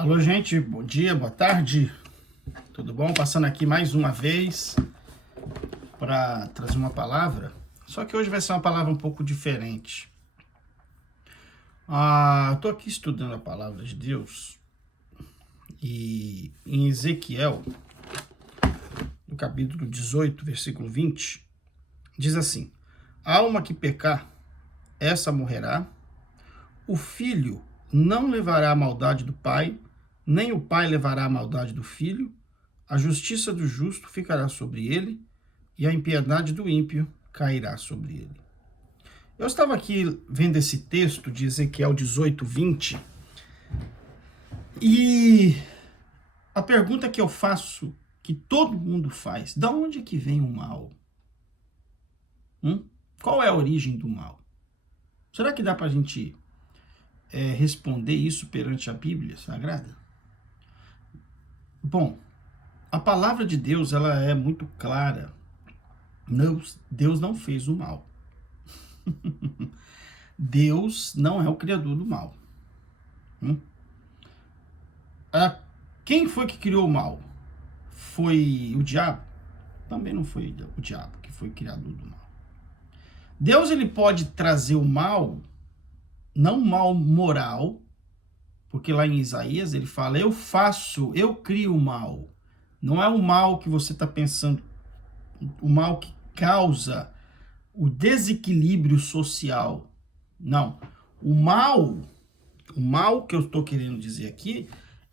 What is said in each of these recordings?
Alô, gente, bom dia, boa tarde, tudo bom? Passando aqui mais uma vez para trazer uma palavra, só que hoje vai ser uma palavra um pouco diferente. Eu tô aqui estudando a palavra de Deus e em Ezequiel, no capítulo 18, versículo 20, diz assim: a alma que pecar, essa morrerá, o filho não levará a maldade do pai, nem o pai levará a maldade do filho, a justiça do justo ficará sobre ele, e a impiedade do ímpio cairá sobre ele. Eu estava aqui vendo esse texto de Ezequiel 18, 20, e a pergunta que eu faço, que todo mundo faz: da onde é que vem o mal? Qual é a origem do mal? Será que dá para a gente responder isso perante a Bíblia Sagrada? Bom, a palavra de Deus, ela é muito clara. Deus não fez o mal. Deus não é o criador do mal. Quem foi que criou o mal? Foi o diabo? Também não foi o diabo que foi o criador do mal. Deus, ele pode trazer o mal, não mal moral, porque lá em Isaías ele fala: eu crio o mal. Não é o mal que você está pensando, o mal que causa o desequilíbrio social. Não. O mal que eu estou querendo dizer aqui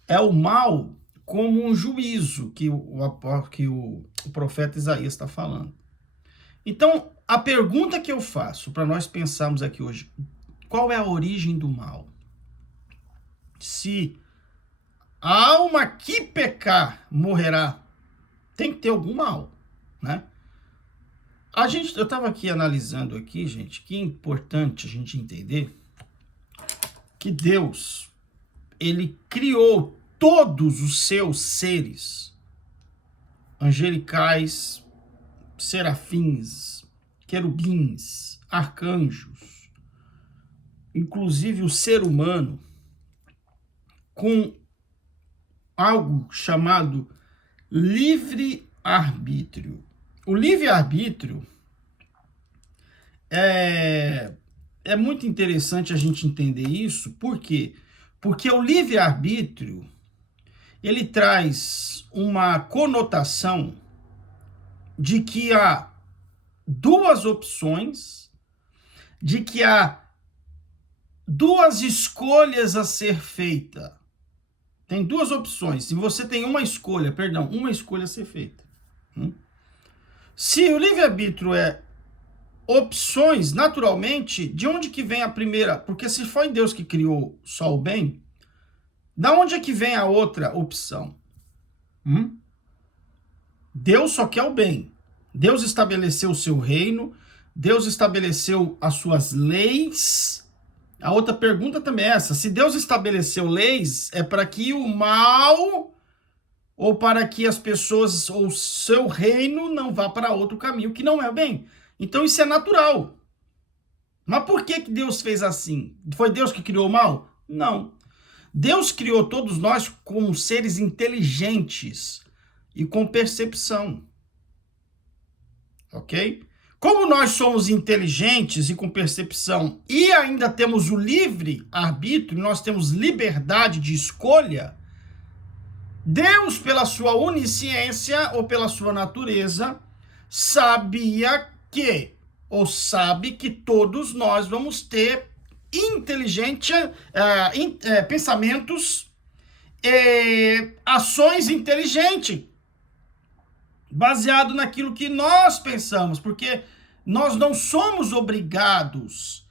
é o mal como um juízo que o profeta Isaías está falando. Então, a pergunta que eu faço para nós pensarmos aqui hoje: qual é a origem do mal? Se a alma que pecar morrerá, tem que ter algum mal, né? Eu estava aqui analisando aqui, gente, que é importante a gente entender que Deus, ele criou todos os seus seres angelicais, serafins, querubins, arcanjos, inclusive o ser humano, com algo chamado livre-arbítrio. O livre-arbítrio é muito interessante a gente entender isso. Por quê? Porque o livre-arbítrio, ele traz uma conotação de que há duas opções, de que há duas escolhas a ser feita. Tem duas opções. E você tem uma escolha a ser feita. Se o livre-arbítrio é opções, naturalmente, de onde que vem a primeira? Porque se foi Deus que criou só o bem, da onde é que vem a outra opção? Deus só quer o bem. Deus estabeleceu o seu reino, Deus estabeleceu as suas leis. A outra pergunta também é essa: se Deus estabeleceu leis, é para que o mal, ou para que as pessoas, ou seu reino, não vá para outro caminho que não é bem. Então isso é natural. Mas por que Deus fez assim? Foi Deus que criou o mal? Não. Deus criou todos nós como seres inteligentes e com percepção. Ok? Como nós somos inteligentes e com percepção e ainda temos o livre-arbítrio, nós temos liberdade de escolha, Deus, pela sua onisciência ou pela sua natureza, sabe que todos nós vamos ter pensamentos, ações inteligentes, baseado naquilo que nós pensamos, porque nós não somos obrigados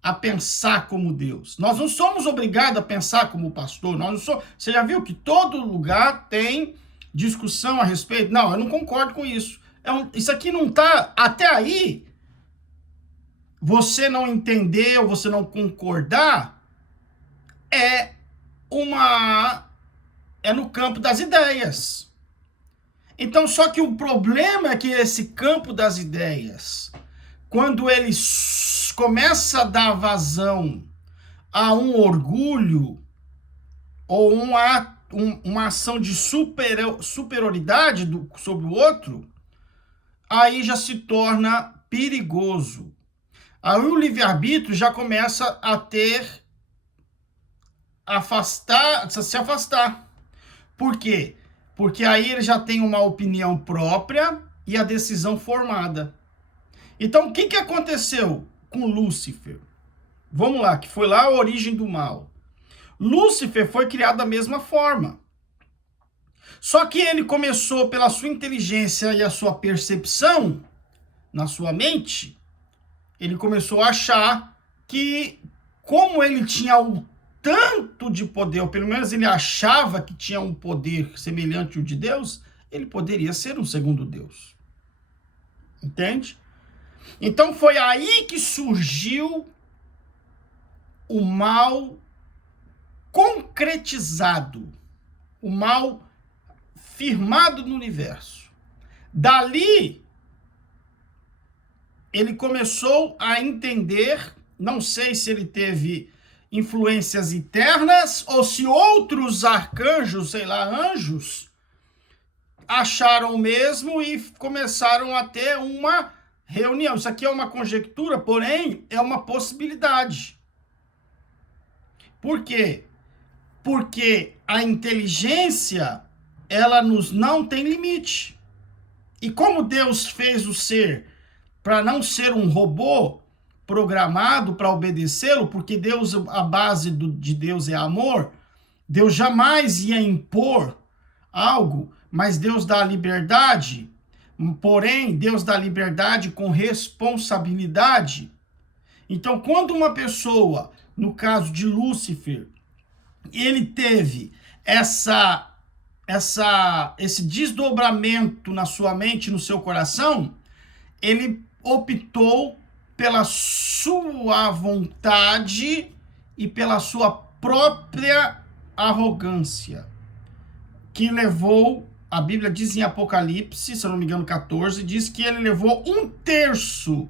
a pensar como Deus. Nós não somos obrigados a pensar como o pastor. Você já viu que todo lugar tem discussão a respeito? Não, eu não concordo com isso. Isso aqui não está... Até aí, você não entender ou você não concordar é no campo das ideias. Então, só que o problema é que esse campo das ideias, quando ele começa a dar vazão a um orgulho ou uma ação de superioridade sobre o outro, aí já se torna perigoso. Aí o livre-arbítrio já começa a se afastar. Por quê? Porque aí ele já tem uma opinião própria e a decisão formada. Então, o que aconteceu com Lúcifer? Vamos lá, que foi lá a origem do mal. Lúcifer foi criado da mesma forma. Só que ele começou pela sua inteligência e a sua percepção na sua mente, ele começou a achar que, como ele tinha o tanto de poder, ou pelo menos ele achava que tinha um poder semelhante ao de Deus, ele poderia ser um segundo Deus. Entende? Então foi aí que surgiu o mal concretizado, o mal firmado no universo. Dali, ele começou a entender, não sei se ele teve influências internas ou se outros arcanjos, sei lá, anjos, acharam o mesmo e começaram a ter uma reunião. Isso aqui é uma conjectura, porém é uma possibilidade. Por quê? Porque a inteligência, ela não tem limite. E como Deus fez o ser para não ser um robô programado para obedecê-lo, porque Deus, a base de Deus é amor, Deus jamais ia impor algo, mas Deus dá liberdade, porém Deus dá liberdade com responsabilidade. Então, quando uma pessoa, no caso de Lúcifer, ele teve esse desdobramento na sua mente, no seu coração, ele optou pela sua vontade e pela sua própria arrogância, que levou, a Bíblia diz em Apocalipse, se eu não me engano 14, diz que ele levou 1/3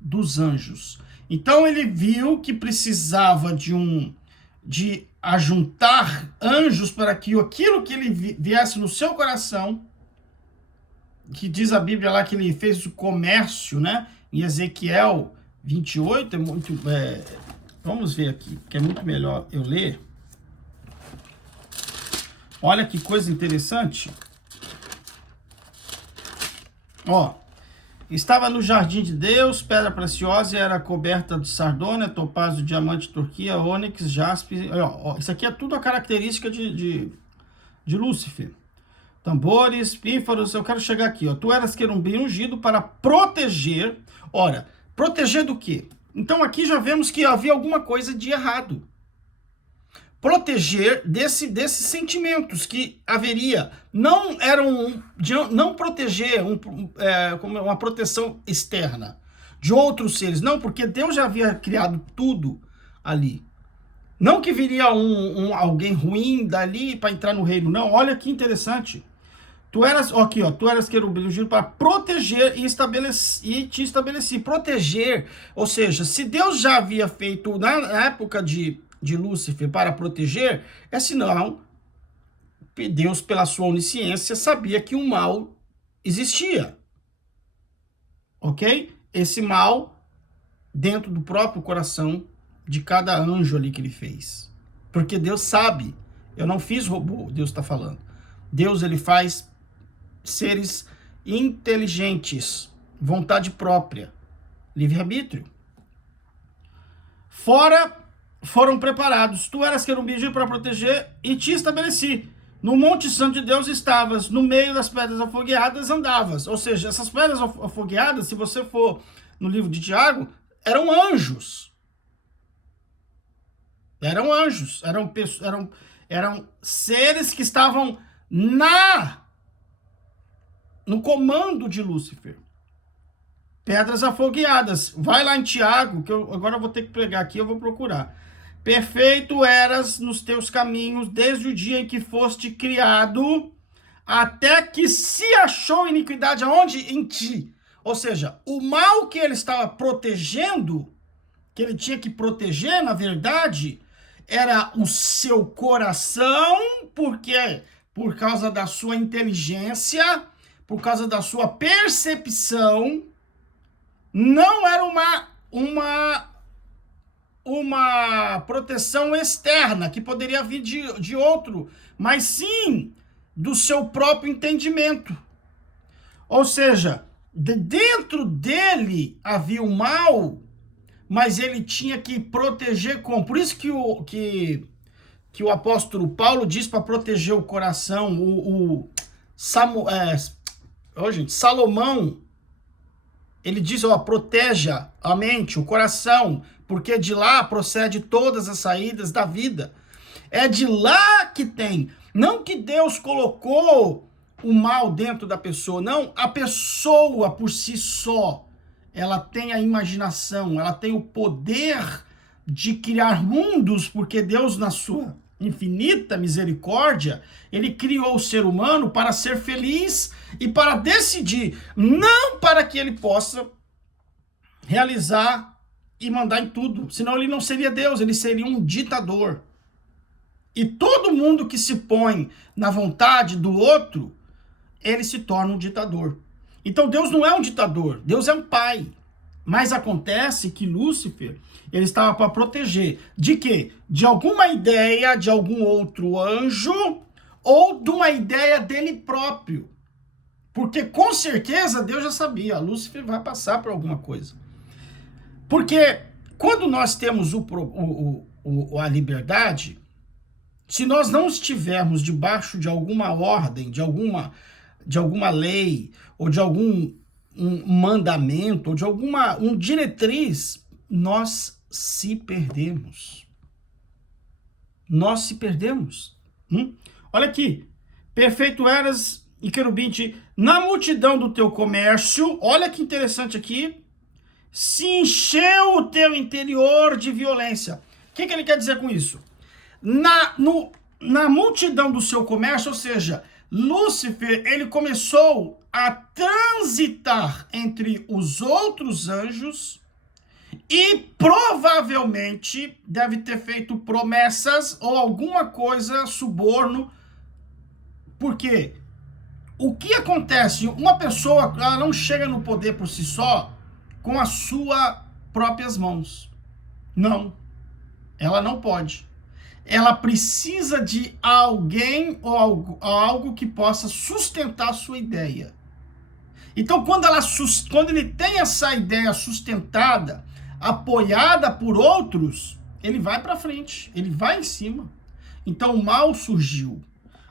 dos anjos. Então ele viu que precisava de ajuntar anjos para que aquilo que ele viesse no seu coração, que diz a Bíblia lá que ele fez o comércio, né? Em Ezequiel 28, vamos ver aqui, que é muito melhor eu ler. Olha que coisa interessante. Ó, estava no jardim de Deus, pedra preciosa, era coberta de sardônia, topázio, diamante, turquia, ônix, jaspe. Ó, isso aqui é tudo a característica de Lúcifer. Tambores, pífaros, eu quero chegar aqui, ó. Tu eras querubim ungido para proteger. Ora, proteger do quê? Então aqui já vemos que havia alguma coisa de errado. Proteger desses sentimentos que haveria. Não proteger como uma proteção externa de outros seres. Não, porque Deus já havia criado tudo ali. Não que viria alguém ruim dali para entrar no reino. Não, olha que interessante. Tu eras querubim ungido para proteger e te estabeleci. Proteger, ou seja, se Deus já havia feito na época de Lúcifer para proteger, é sinal que Deus, pela sua onisciência, sabia que o mal existia. Ok? Esse mal dentro do próprio coração de cada anjo ali que ele fez. Porque Deus sabe, eu não fiz robô, Deus está falando. Deus, ele faz seres inteligentes, vontade própria, livre-arbítrio. Fora foram preparados. Tu eras querubim para proteger e te estabeleci. No Monte Santo de Deus estavas, no meio das pedras afogueadas andavas. Ou seja, essas pedras afogueadas, se você for no livro de Tiago, eram anjos. Eram anjos, eram seres que estavam no comando de Lúcifer. Pedras afogueadas. Vai lá em Tiago, que agora eu vou ter que pregar aqui, eu vou procurar. Perfeito eras nos teus caminhos, desde o dia em que foste criado, até que se achou iniquidade aonde? Em ti. Ou seja, o mal que ele estava protegendo, que ele tinha que proteger, na verdade, era o seu coração, porque por causa da sua inteligência, por causa da sua percepção, não era uma proteção externa que poderia vir de outro, mas sim do seu próprio entendimento. Ou seja, dentro dele havia o mal, mas ele tinha que proteger como? Por isso que o apóstolo Paulo diz para proteger o coração. Salomão, ele diz, proteja a mente, o coração, porque de lá procede todas as saídas da vida. É de lá que tem. Não que Deus colocou o mal dentro da pessoa, não. A pessoa por si só, ela tem a imaginação, ela tem o poder de criar mundos, porque Deus, na sua infinita misericórdia, ele criou o ser humano para ser feliz e para decidir, não para que ele possa realizar e mandar em tudo, senão ele não seria Deus, ele seria um ditador. E todo mundo que se põe na vontade do outro, ele se torna um ditador. Então Deus não é um ditador, Deus é um pai. Mas acontece que Lúcifer, ele estava para proteger de quê? De alguma ideia de algum outro anjo ou de uma ideia dele próprio. Porque com certeza Deus já sabia, Lúcifer vai passar por alguma coisa. Porque quando nós temos a liberdade, se nós não estivermos debaixo de alguma ordem, de alguma lei, ou de algum mandamento, ou de alguma diretriz, nós se perdemos. Nós se perdemos. Olha aqui. Perfeito eras e querubim, na multidão do teu comércio, olha que interessante aqui, se encheu o teu interior de violência. O que ele quer dizer com isso? Na multidão do seu comércio, ou seja, Lúcifer, ele começou a transitar entre os outros anjos e provavelmente deve ter feito promessas ou alguma coisa, suborno. Por quê? O que acontece? Uma pessoa, ela não chega no poder por si só com as suas próprias mãos. Não. Ela não pode. Ela precisa de alguém ou algo que possa sustentar a sua ideia. Então, quando ele tem essa ideia sustentada, apoiada por outros, ele vai para frente, ele vai em cima. Então, o mal surgiu.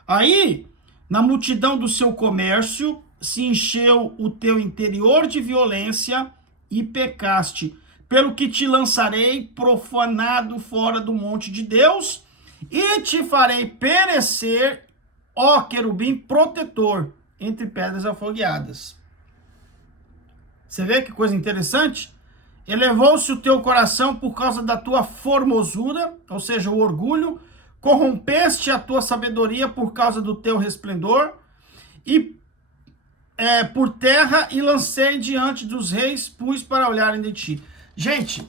Aí, na multidão do seu comércio, se encheu o teu interior de violência e pecaste, pelo que te lançarei profanado fora do monte de Deus, e te farei perecer, ó querubim protetor, entre pedras afogueadas. Você vê que coisa interessante? Elevou-se o teu coração por causa da tua formosura, ou seja, o orgulho, corrompeste a tua sabedoria por causa do teu resplendor, e por terra e lancei diante dos reis, pus para olharem de ti. Gente,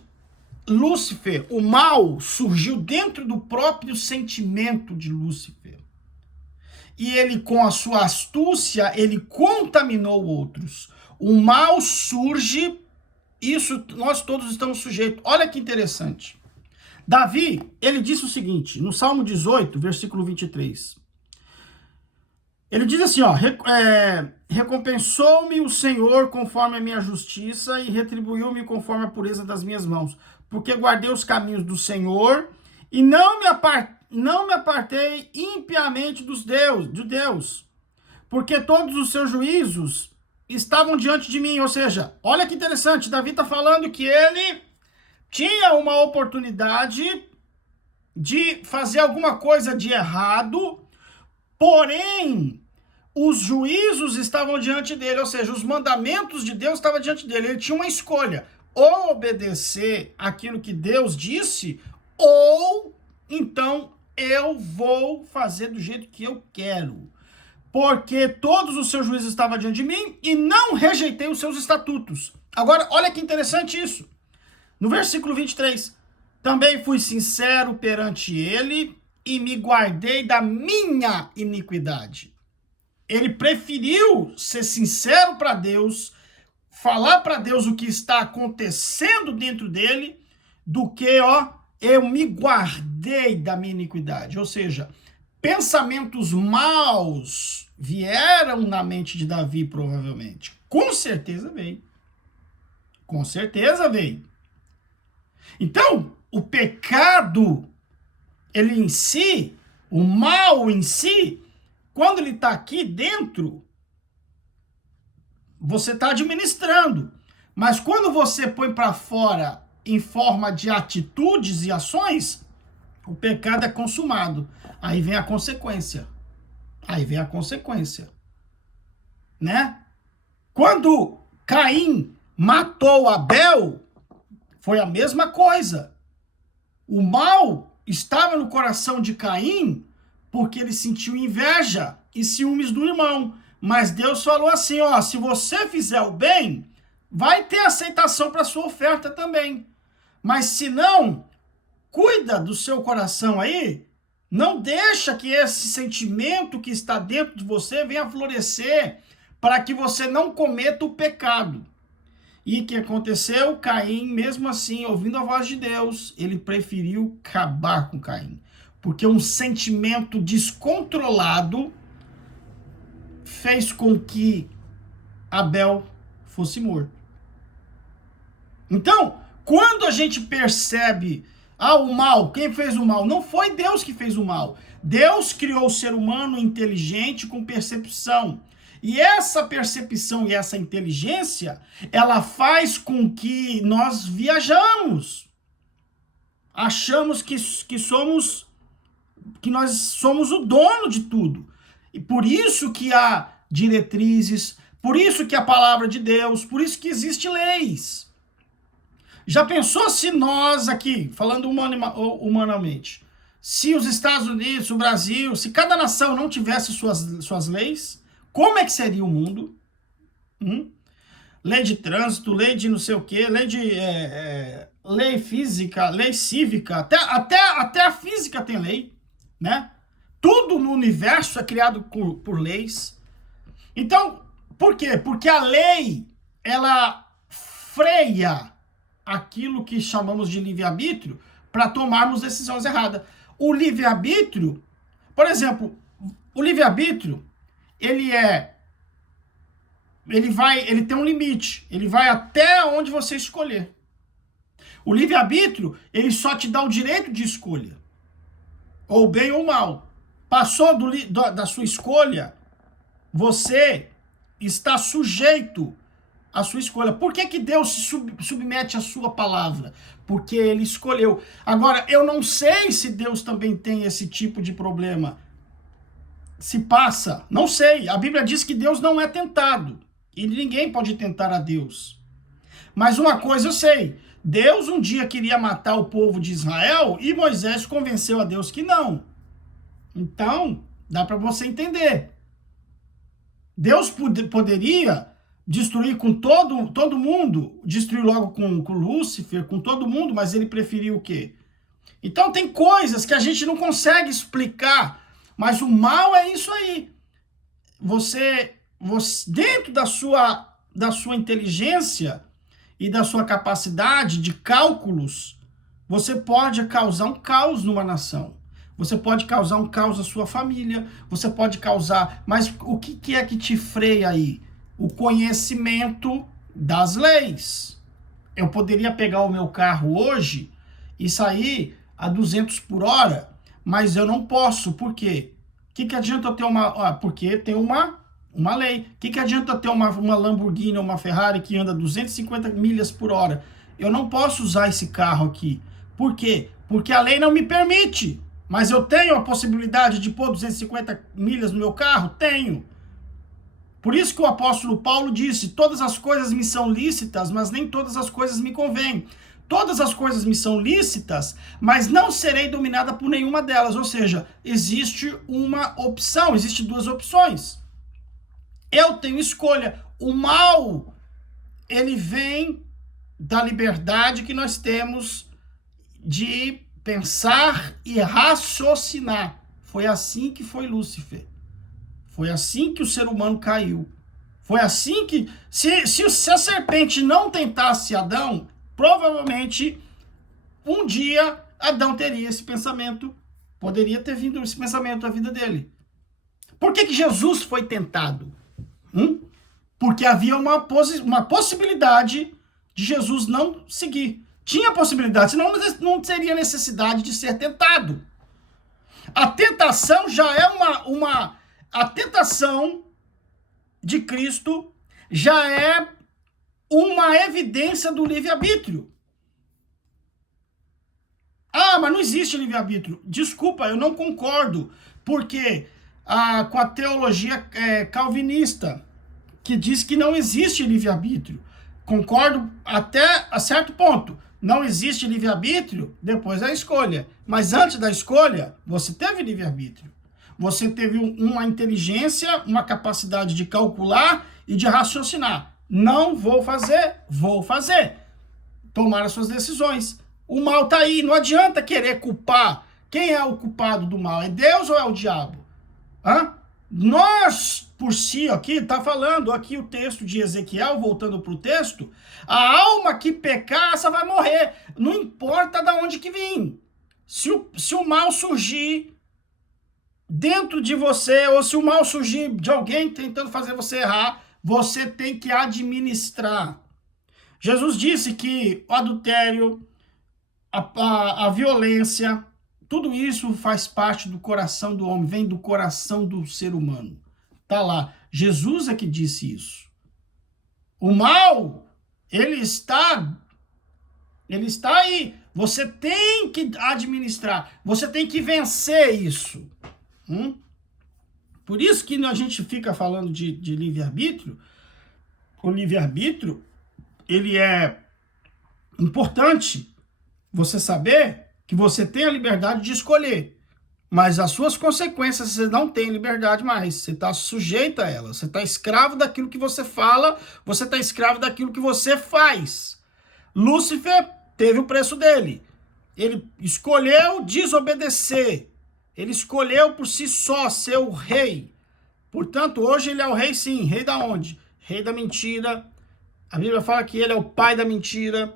Lúcifer, o mal surgiu dentro do próprio sentimento de Lúcifer. E ele, com a sua astúcia, ele contaminou outros. O mal surge, isso nós todos estamos sujeitos. Olha que interessante. Davi, ele disse o seguinte, no Salmo 18, versículo 23. Ele diz assim, recompensou-me o Senhor conforme a minha justiça e retribuiu-me conforme a pureza das minhas mãos, porque guardei os caminhos do Senhor e não me apartei impiamente de Deus, porque todos os seus juízos estavam diante de mim. Ou seja, olha que interessante, Davi está falando que ele tinha uma oportunidade de fazer alguma coisa de errado, porém, os juízos estavam diante dele, ou seja, os mandamentos de Deus estavam diante dele. Ele tinha uma escolha, ou obedecer aquilo que Deus disse, ou então eu vou fazer do jeito que eu quero. Porque todos os seus juízos estavam diante de mim e não rejeitei os seus estatutos. Agora, olha que interessante isso. No versículo 23, Também fui sincero perante ele e me guardei da minha iniquidade. Ele preferiu ser sincero para Deus, falar para Deus o que está acontecendo dentro dele, do que, eu me guardei da minha iniquidade. Ou seja, pensamentos maus vieram na mente de Davi, provavelmente. Com certeza veio. Com certeza veio. Então, o pecado, ele em si, o mal em si, quando ele está aqui dentro, você está administrando. Mas quando você põe para fora em forma de atitudes e ações, o pecado é consumado. Aí vem a consequência. Né? Quando Caim matou Abel, foi a mesma coisa. O mal estava no coração de Caim porque ele sentiu inveja e ciúmes do irmão. Mas Deus falou assim, se você fizer o bem, vai ter aceitação para sua oferta também. Mas se não, cuida do seu coração aí, não deixa que esse sentimento que está dentro de você venha florescer para que você não cometa o pecado. E o que aconteceu? Caim, mesmo assim, ouvindo a voz de Deus, ele preferiu acabar com Caim. Porque um sentimento descontrolado fez com que Abel fosse morto. Então, quando a gente percebe o mal, quem fez o mal? Não foi Deus que fez o mal. Deus criou o ser humano inteligente com percepção. E essa percepção e essa inteligência, ela faz com que nós viajamos. Achamos que nós somos o dono de tudo. E por isso que há diretrizes, por isso que há a palavra de Deus, por isso que existem leis. Já pensou se nós aqui, falando humanamente, se os Estados Unidos, o Brasil, se cada nação não tivesse suas leis, como é que seria o mundo? Lei de trânsito, lei de não sei o quê, lei física, lei cívica, até a física tem lei, né? Tudo no universo é criado por leis. Então, por quê? Porque a lei, ela freia aquilo que chamamos de livre-arbítrio para tomarmos decisões erradas. O livre-arbítrio, por exemplo, o livre-arbítrio, ele tem um limite, ele vai até onde você escolher. O livre-arbítrio, ele só te dá o direito de escolha, ou bem ou mal. Passou da sua escolha, você está sujeito à sua escolha. Por que Deus se submete à sua palavra? Porque ele escolheu. Agora, eu não sei se Deus também tem esse tipo de problema. Se passa, não sei. A Bíblia diz que Deus não é tentado. E ninguém pode tentar a Deus. Mas uma coisa eu sei. Deus um dia queria matar o povo de Israel e Moisés convenceu a Deus que não. Então, dá para você entender. Deus poderia destruir com todo mundo, destruir logo com Lúcifer, com todo mundo, mas ele preferiu o quê? Então tem coisas que a gente não consegue explicar, mas o mal é isso aí. Você dentro da sua inteligência e da sua capacidade de cálculos, você pode causar um caos numa nação. Você pode causar um caos à sua família, você pode causar... Mas o que é que te freia aí? O conhecimento das leis. Eu poderia pegar o meu carro hoje e sair a 200 por hora, mas eu não posso. Por quê? O que adianta eu ter porque tem uma lei. O que adianta eu ter uma Lamborghini ou uma Ferrari que anda 250 milhas por hora? Eu não posso usar esse carro aqui. Por quê? Porque a lei não me permite. Mas eu tenho a possibilidade de pôr 250 milhas no meu carro? Tenho. Por isso que o apóstolo Paulo disse, todas as coisas me são lícitas, mas nem todas as coisas me convêm. Todas as coisas me são lícitas, mas não serei dominada por nenhuma delas. Ou seja, existe uma opção, existe duas opções. Eu tenho escolha. O mal, ele vem da liberdade que nós temos de pensar e raciocinar. Foi assim que foi Lúcifer. Foi assim que o ser humano caiu. Foi assim que, se a serpente não tentasse Adão, provavelmente um dia Adão teria esse pensamento, poderia ter vindo esse pensamento à vida dele. Por que Jesus foi tentado? Porque havia uma possibilidade de Jesus não seguir. Tinha possibilidade, senão não teria necessidade de ser tentado. A tentação já é a tentação de Cristo já é uma evidência do livre-arbítrio. Ah, mas não existe livre-arbítrio. Desculpa, eu não concordo, porque com a teologia calvinista, que diz que não existe livre-arbítrio. Concordo até a certo ponto. Não existe livre-arbítrio depois da escolha. Mas antes da escolha, você teve livre-arbítrio. Você teve uma inteligência, uma capacidade de calcular e de raciocinar. Não vou fazer, vou fazer. Tomar as suas decisões. O mal está aí, não adianta querer culpar. Quem é o culpado do mal? É Deus ou é o diabo? Nós, por si, aqui, está falando aqui o texto de Ezequiel, voltando para o texto, a alma que pecar, essa vai morrer. Não importa de onde que vem. Se o mal surgir dentro de você, ou se o mal surgir de alguém tentando fazer você errar, você tem que administrar. Jesus disse que o adultério, a violência, tudo isso faz parte do coração do homem, vem do coração do ser humano. Tá lá. Jesus é que disse isso. O mal, ele está aí. Você tem que administrar. Você tem que vencer isso. Por isso que a gente fica falando de livre-arbítrio. O livre-arbítrio, ele é importante você saber que você tem a liberdade de escolher, mas as suas consequências você não tem liberdade mais, você está sujeito a elas, você está escravo daquilo que você fala, você está escravo daquilo que você faz. Lúcifer teve o preço dele, ele escolheu desobedecer, ele escolheu por si só ser o rei, portanto hoje ele é o rei sim, rei da onde? Rei da mentira, a Bíblia fala que ele é o pai da mentira,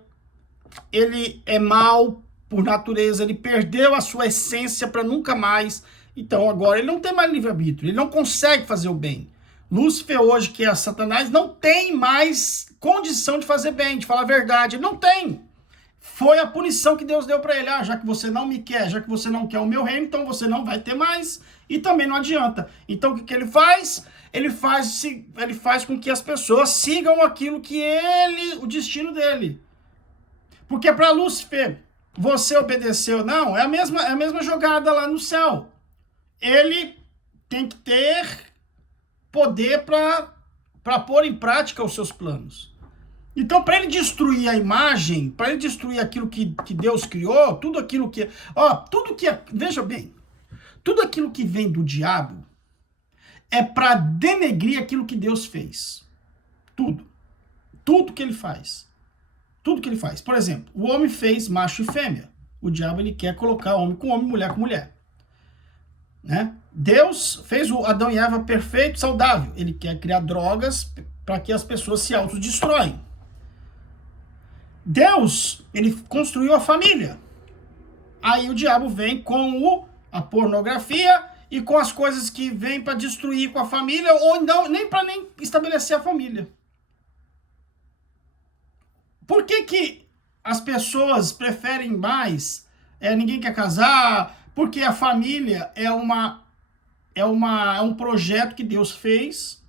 ele é mau por natureza, ele perdeu a sua essência para nunca mais, então agora ele não tem mais livre-arbítrio, ele não consegue fazer o bem. Lúcifer hoje, que é Satanás, não tem mais condição de fazer bem, de falar a verdade, ele não tem. Foi a punição que Deus deu para ele, já que você não me quer, já que você não quer o meu reino, então você não vai ter mais, e também não adianta. Então o que ele faz? Ele faz com que as pessoas sigam aquilo que o destino dele. Porque para Lúcifer, você obedeceu ou não, é a mesma jogada lá no céu. Ele tem que ter poder para pôr em prática os seus planos. Então, para ele destruir a imagem, para ele destruir aquilo que Deus criou, tudo aquilo que... veja bem, tudo aquilo que vem do diabo é para denegrir aquilo que Deus fez. Tudo. Tudo que ele faz. Tudo que ele faz. Por exemplo, o homem fez macho e fêmea. O diabo ele quer colocar homem com homem, mulher com mulher. Né? Deus fez o Adão e Eva perfeito, saudável. Ele quer criar drogas para que as pessoas se autodestroem. Deus, ele construiu a família. Aí o diabo vem com a pornografia e com as coisas que vêm para destruir com a família, ou não, nem para estabelecer a família. Por que as pessoas preferem mais, ninguém quer casar? Porque a família é um projeto que Deus fez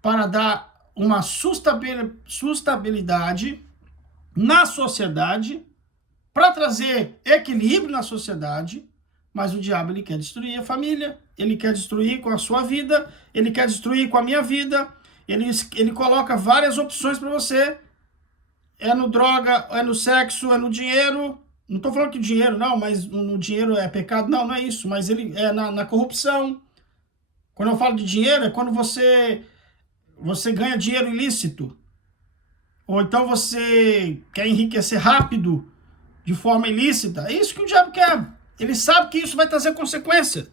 para dar uma sustentabilidade na sociedade, para trazer equilíbrio na sociedade, mas o diabo ele quer destruir a família, ele quer destruir com a sua vida, ele quer destruir com a minha vida, ele coloca várias opções para você. É no droga, é no sexo, é no dinheiro. Não estou falando que o dinheiro não, mas no dinheiro é pecado. Não é isso. Mas ele é na corrupção. Quando eu falo de dinheiro, é quando você ganha dinheiro ilícito. Ou então você quer enriquecer rápido. de forma ilícita. É isso que o diabo quer. Ele sabe que isso vai trazer consequência.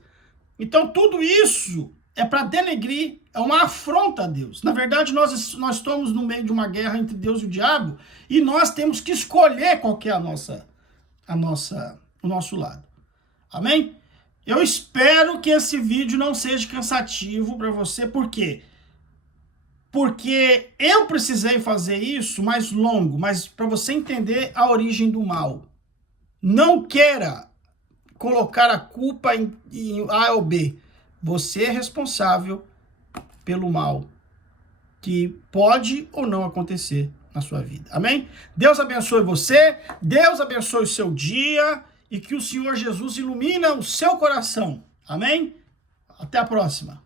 Então, tudo isso é para denegrir, é uma afronta a Deus. Na verdade, nós estamos no meio de uma guerra entre Deus e o diabo, e nós temos que escolher qual que é o nosso lado. Amém? Eu espero que esse vídeo não seja cansativo para você. Por quê? Porque eu precisei fazer isso mais longo, mas para você entender a origem do mal. Não queira colocar a culpa em A ou B. Você é responsável pelo mal que pode ou não acontecer na sua vida. Amém? Deus abençoe você, Deus abençoe o seu dia e que o Senhor Jesus ilumina o seu coração. Amém? Até a próxima.